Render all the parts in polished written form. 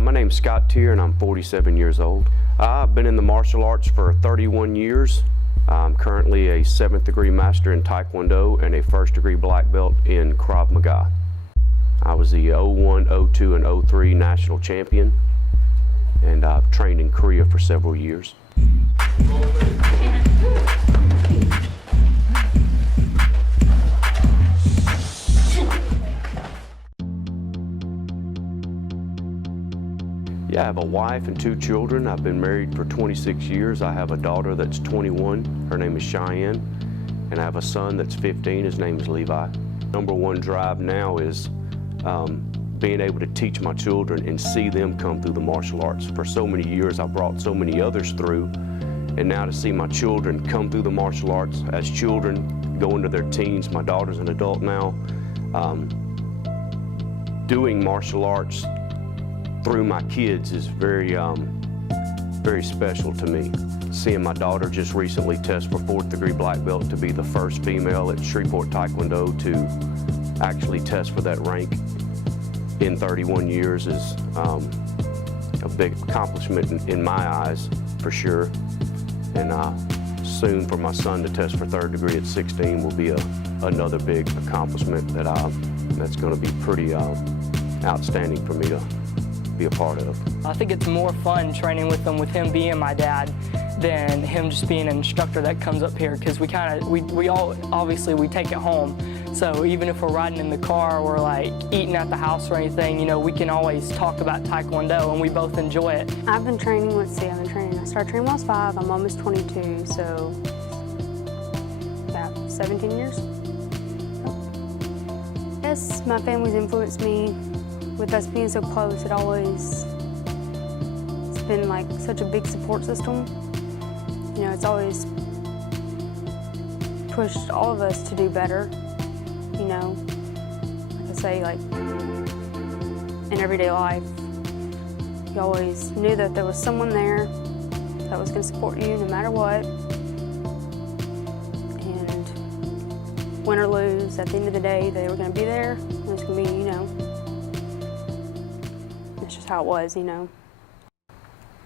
My name's Scott Teer and I'm 47 years old. I've been in the martial arts for 31 years. I'm currently a 7th degree master in Tae Kwon Do and a 1st degree black belt in Krav Maga. I was the 01, 02, and 03 national champion, and I've trained in Korea for several years. Yeah, I have a wife and 2 children. I've been married for 26 years. I have a daughter that's 21. Her name is Cheyenne. And I have a son that's 15. His name is Levi. Number one drive now is being able to teach my children and see them come through the martial arts. For so many years, I brought so many others through. And now to see my children come through the martial arts as children, go into their teens. My daughter's an adult now. Doing martial arts through my kids is very special to me. Seeing my daughter just recently test for 4th degree black belt to be the first female at Shreveport Tae Kwon Do to actually test for that rank in 31 years is a big accomplishment in my eyes, for sure. And soon for my son to test for 3rd degree at 16 will be another big accomplishment that's going to be pretty outstanding for me to be a part of. I think it's more fun training with them, with him being my dad, than him just being an instructor that comes up here, because we all obviously take it home. So even if we're riding in the car or like eating at the house or anything, you know, we can always talk about Tae Kwon Do and we both enjoy it. I've been training, I started training when I was 5, I'm almost 22, so about 17 years. Yes, my family's influenced me. With us being so close, it's been like such a big support system. You know, it's always pushed all of us to do better. You know, like I say, like in everyday life, you always knew that there was someone there that was going to support you no matter what. And win or lose, at the end of the day, they were going to be there. And it was going to be, you know, that's just how it was, you know.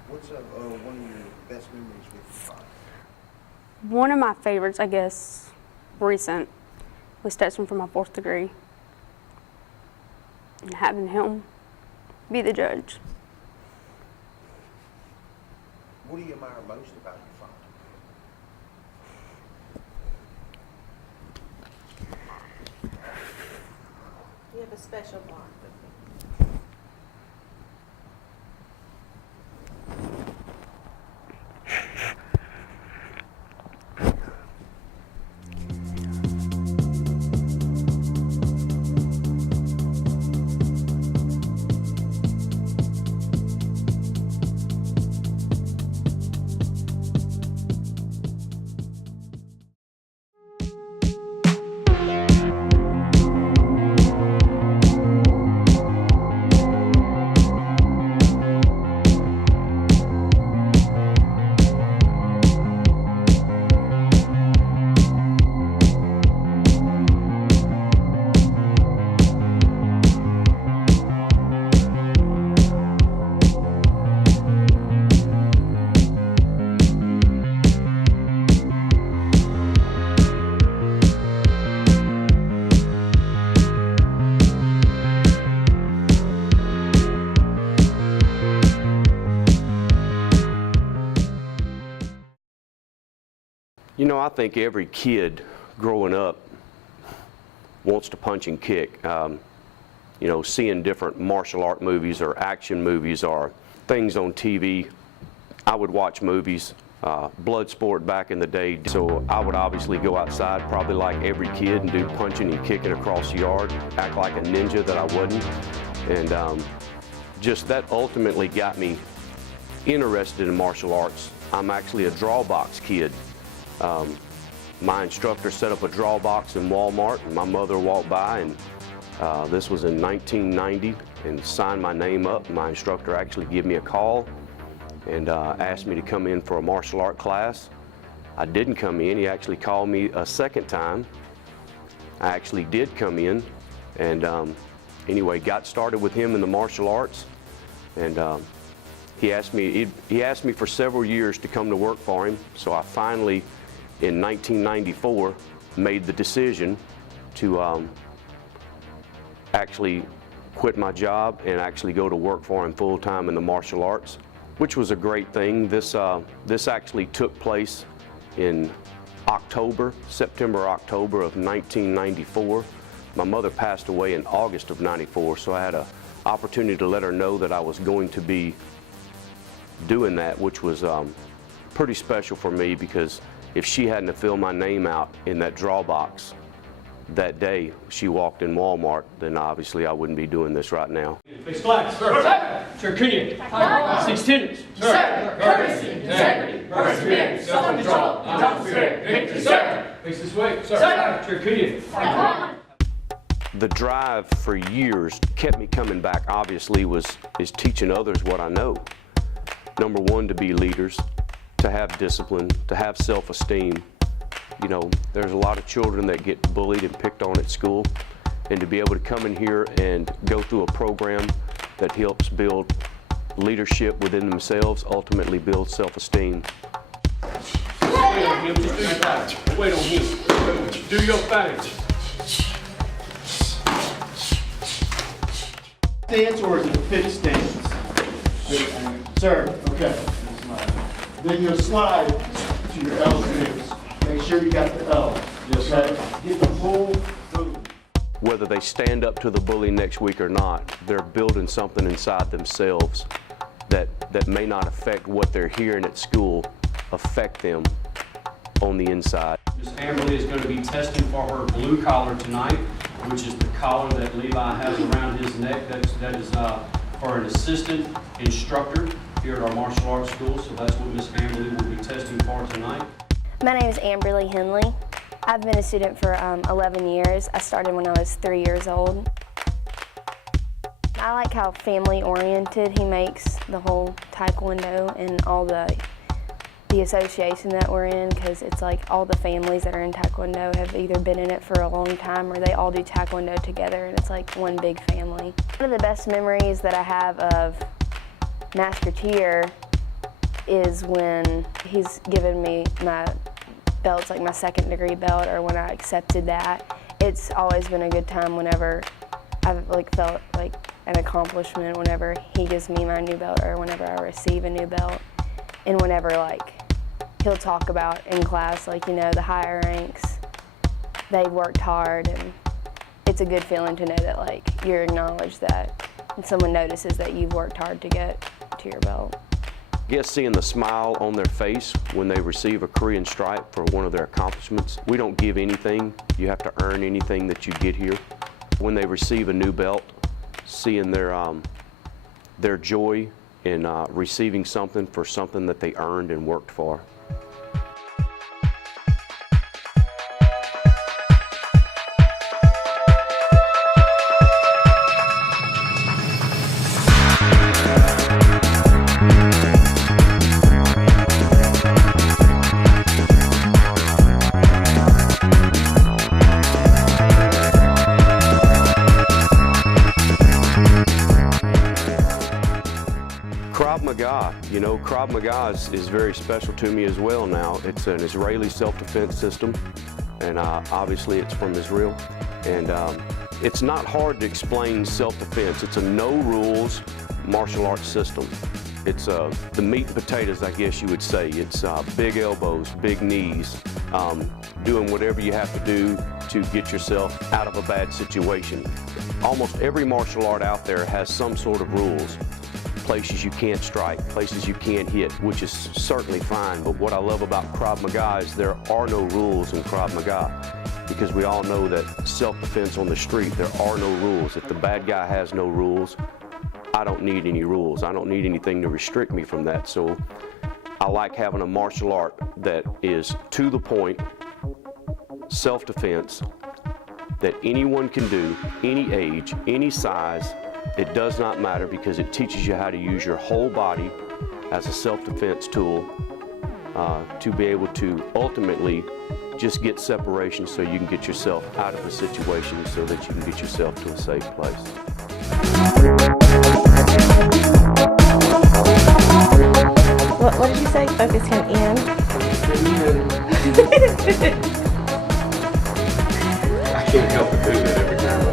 What's one of your best memories with your father? One of my favorites, I guess, recent, was testing for my 4th degree and having him be the judge. What do you admire most about your father? You have a special bond with him. You know, I think every kid growing up wants to punch and kick. You know, seeing different martial art movies or action movies or things on TV. I would watch movies, blood sport back in the day. So I would obviously go outside, probably like every kid, and do punching and kicking across the yard, act like a ninja that I wasn't. And just that ultimately got me interested in martial arts. I'm actually a draw box kid. My instructor set up a draw box in Walmart, and my mother walked by, and this was in 1990, and signed my name up. My instructor actually gave me a call and asked me to come in for a martial art class. I didn't come in. He actually called me a second time. I actually did come in, and anyway, got started with him in the martial arts. And he asked me for several years to come to work for him, so I finally, in 1994, made the decision to actually quit my job and actually go to work for him full-time in the martial arts, which was a great thing. This actually took place in September, October of 1994. My mother passed away in August of '94, so I had an opportunity to let her know that I was going to be doing that, which was pretty special for me, because if she hadn't have filled my name out in that draw box that day she walked in Walmart, then obviously I wouldn't be doing this right now. Face flags, sir. Sir, Kunia. 6 tenants. Sir. Courtesy, integrity, perseverance, self-control, top spirit, victory, sir. Face this way, sir. Sir, Kunia. The drive for years kept me coming back, obviously, is teaching others what I know. Number one, to be leaders, to have discipline, to have self-esteem. You know, there's a lot of children that get bullied and picked on at school, and to be able to come in here and go through a program that helps build leadership within themselves, ultimately build self-esteem. Wait on him, just do your thing. Wait on him. Do your thing. Stance, or is it a fixed stance? Sir, okay. Then you'll slide to your L stance. Make sure you got the L. Okay? Get the whole move. Whether they stand up to the bully next week or not, they're building something inside themselves that may not affect what they're hearing at school, affect them on the inside. Ms. Amberly is going to be testing for her blue collar tonight, which is the collar that Levi has around his neck. That is for an assistant instructor here at our martial arts school, so that's what Ms. Amberly will be testing for tonight. My name is Amberly Henley. I've been a student for 11 years. I started when I was 3 years old. I like how family-oriented he makes the whole Taekwondo and all the association that we're in, because it's like all the families that are in Taekwondo have either been in it for a long time or they all do Taekwondo together, and it's like one big family. One of the best memories that I have of Master Teer is when he's given me my belts, like my 2nd degree belt, or when I accepted that. It's always been a good time whenever I've felt like an accomplishment whenever he gives me my new belt or whenever I receive a new belt. And whenever he'll talk about in class, the higher ranks, they worked hard, and it's a good feeling to know that you're acknowledged, that and someone notices that you've worked hard to get to your belt. I guess seeing the smile on their face when they receive a Korean stripe for one of their accomplishments. We don't give anything. You have to earn anything that you get here. When they receive a new belt, seeing their joy in receiving something for something that they earned and worked for. Krav Maga is very special to me as well now. It's an Israeli self-defense system, and obviously it's from Israel. And it's not hard to explain self-defense. It's a no-rules martial arts system. It's the meat and potatoes, I guess you would say. It's big elbows, big knees, doing whatever you have to do to get yourself out of a bad situation. Almost every martial art out there has some sort of rules. Places you can't strike, places you can't hit, which is certainly fine. But what I love about Krav Maga is there are no rules in Krav Maga, because we all know that self-defense on the street, there are no rules. If the bad guy has no rules, I don't need any rules. I don't need anything to restrict me from that. So I like having a martial art that is to the point, self-defense, that anyone can do, any age, any size. It does not matter, because it teaches you how to use your whole body as a self-defense tool to be able to ultimately just get separation so you can get yourself out of the situation so that you can get yourself to a safe place. What did you say? Focus him in. I can't help but do that every time.